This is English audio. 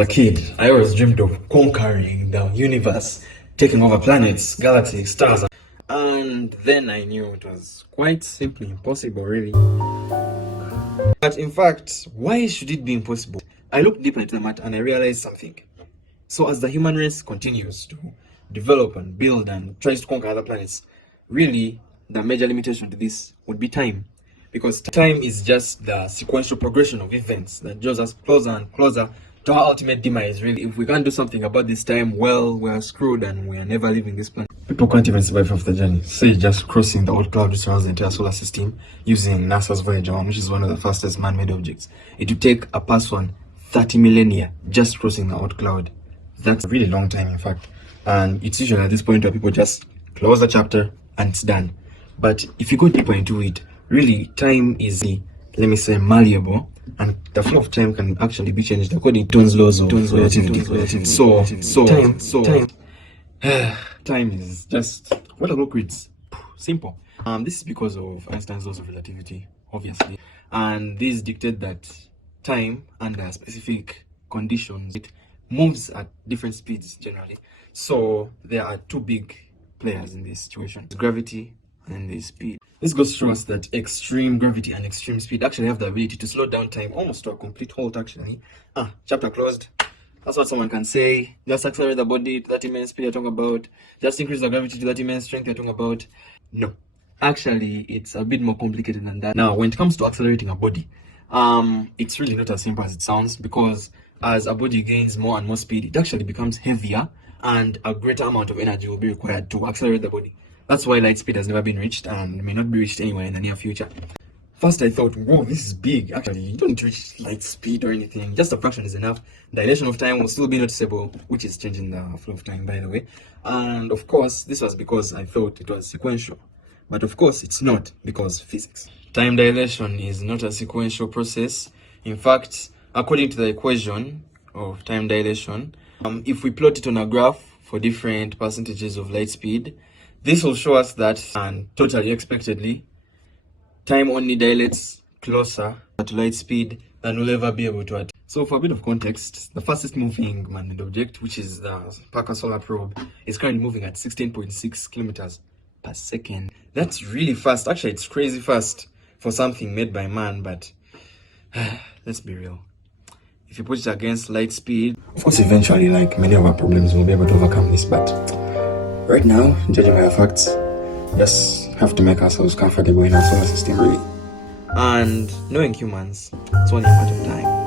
a kid, I always dreamed of conquering the universe, taking over planets, galaxies, stars, and then I knew it was quite simply impossible, really. But in fact, why should it be impossible? I looked deeper into the matter and I realized something. So as the human race continues to develop and build and tries to conquer other planets, really the major limitation to this would be time. Because time is just the sequential progression of events that draws us closer and closer to our ultimate demise, really. If we can't do something about this time, well, we're screwed and we are never leaving this planet. People can't even survive off the journey. Say just crossing the old cloud which surrounds the entire solar system using NASA's Voyager 1, which is one of the fastest man-made objects. It would take a person 30 millennia just crossing the old cloud. That's a really long time, in fact. And it's usually at this point where people just close the chapter and it's done. But if you go deeper into it, really, time is, let me say, malleable, and the flow of time can actually be changed according to Newton's laws of relativity. Time is just what a book reads. Simple. This is because of Einstein's laws of relativity, obviously, and these dictate that time under specific conditions it moves at different speeds generally. So there are two big players in this situation: gravity and the speed. This goes to show us that extreme gravity and extreme speed actually have the ability to slow down time almost to a complete halt, actually. Chapter closed. That's what someone can say. Just accelerate the body to that immense speed you're talking about. Just increase the gravity to that immense strength you're talking about. No. Actually, it's a bit more complicated than that. Now, when it comes to accelerating a body, it's really not as simple as it sounds, because as a body gains more and more speed, it actually becomes heavier and a greater amount of energy will be required to accelerate the body. That's why light speed has never been reached and may not be reached anywhere in the near future. First I thought, whoa, this is big. Actually, you don't need to reach light speed or anything. Just a fraction is enough. Dilation of time will still be noticeable, which is changing the flow of time, by the way. And of course, this was because I thought it was sequential. But of course, it's not, because physics. Time dilation is not a sequential process. In fact, according to the equation of time dilation, if we plot it on a graph for different percentages of light speed, this will show us that, and totally expectedly, time only dilates closer to light speed than we'll ever be able to attain. So for a bit of context, the fastest moving man-made object, which is the Parker Solar Probe, is currently moving at 16.6 kilometers per second. That's really fast. Actually, it's crazy fast for something made by man, but let's be real. If you put it against light speed, of course, eventually, like many of our problems, we'll be able to overcome this, but right now, judging by the facts, just have to make ourselves comfortable in our solar system, really. And knowing humans, it's only a matter of time.